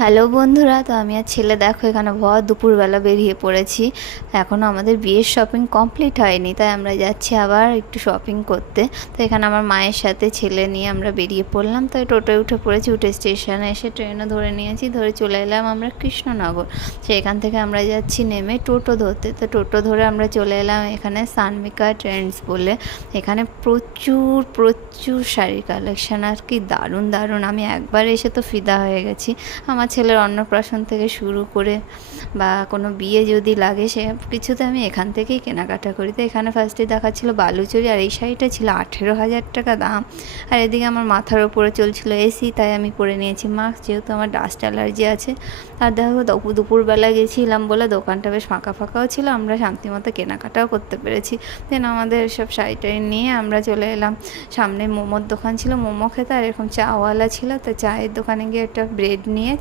Hello বন্ধুরা, তো আমি আর ছেলে দেখো এখানে ভর দুপুরবেলা বেরিয়ে পড়েছি। এখনও আমাদের বিয়ের শপিং কমপ্লিট হয়নি, তাই আমরা যাচ্ছি আবার একটু শপিং করতে। তো এখানে আমার মায়ের সাথে ছেলে নিয়ে আমরা বেরিয়ে পড়লাম। তো টোটোয় উঠে পড়েছি, উঠে স্টেশনে এসে ট্রেনও ধরে নিয়েছি, ধরে চলে এলাম আমরা কৃষ্ণনগর। সেখান থেকে আমরা যাচ্ছি নেমে টোটো ধরতে। তো টোটো ধরে আমরা চলে এলাম এখানে সানমিকা ট্রেন্ডস বলে। এখানে প্রচুর প্রচুর শাড়ির কালেকশান, আর কি দারুণ দারুণ। আমি একবার এসে তো ফিদা হয়ে গেছি। আমার ছেলের অন্নপ্রাশন থেকে শুরু করে বা কোনো বিয়ে যদি লাগে সে কিছুতে আমি এখান থেকেই কেনাকাটা করি। তো এখানে ফার্স্টে দেখাচ্ছিল বালুচরি, আর এই শাড়িটা ছিল 18,000 টাকা দাম। আর এদিকে আমার মাথার ওপরে চলছিল এসি, তাই আমি পরে নিয়েছি মাস্ক, যেহেতু আমার ডাস্ট অ্যালার্জি আছে। আর দেখো দুপুরবেলা গেছিলাম বলে দোকানটা বেশ ফাঁকা ফাঁকাও ছিল, আমরা শান্তিমতো কেনাকাটাও করতে পেরেছি। দেন আমাদের সব শাড়ি টাড়ি নিয়ে আমরা চলে এলাম সামনে মোমোর দোকান ছিল, মোমো খেতে। আর এরকম চাওয়ালা ছিল, তো চায়ের দোকানে গিয়ে একটা ব্রেড নিয়ে